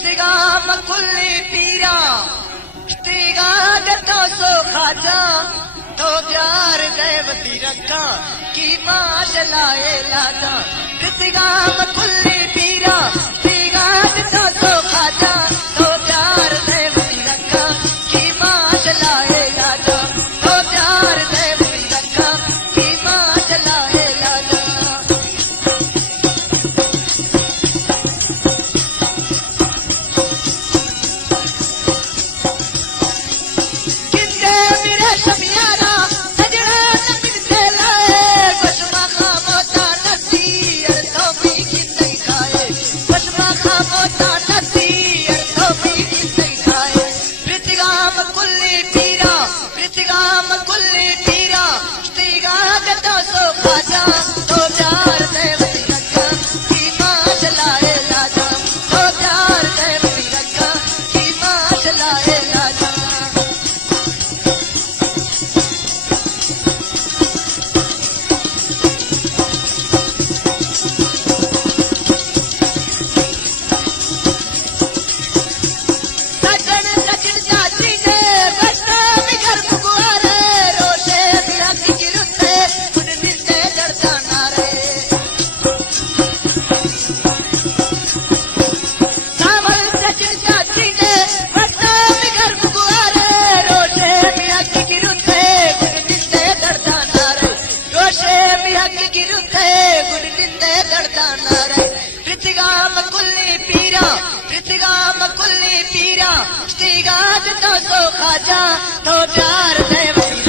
प्रितगाम कुल्ली पीरा स्त्रीगा जतो सो खाजा तो प्यार देवती रखा की मां जलाए लाजा प्रितगाम कुल्ली पीरा स्त्रीगा जतो सो खाजा तो प्यार देवती रखा की मां जलाए लाजा तो प्यार देवती रखा की मां जलाए लाजा प्रितगाम कुल्ली पीरा स्त्रीगा जतो सो खाजा तो प्यार देवती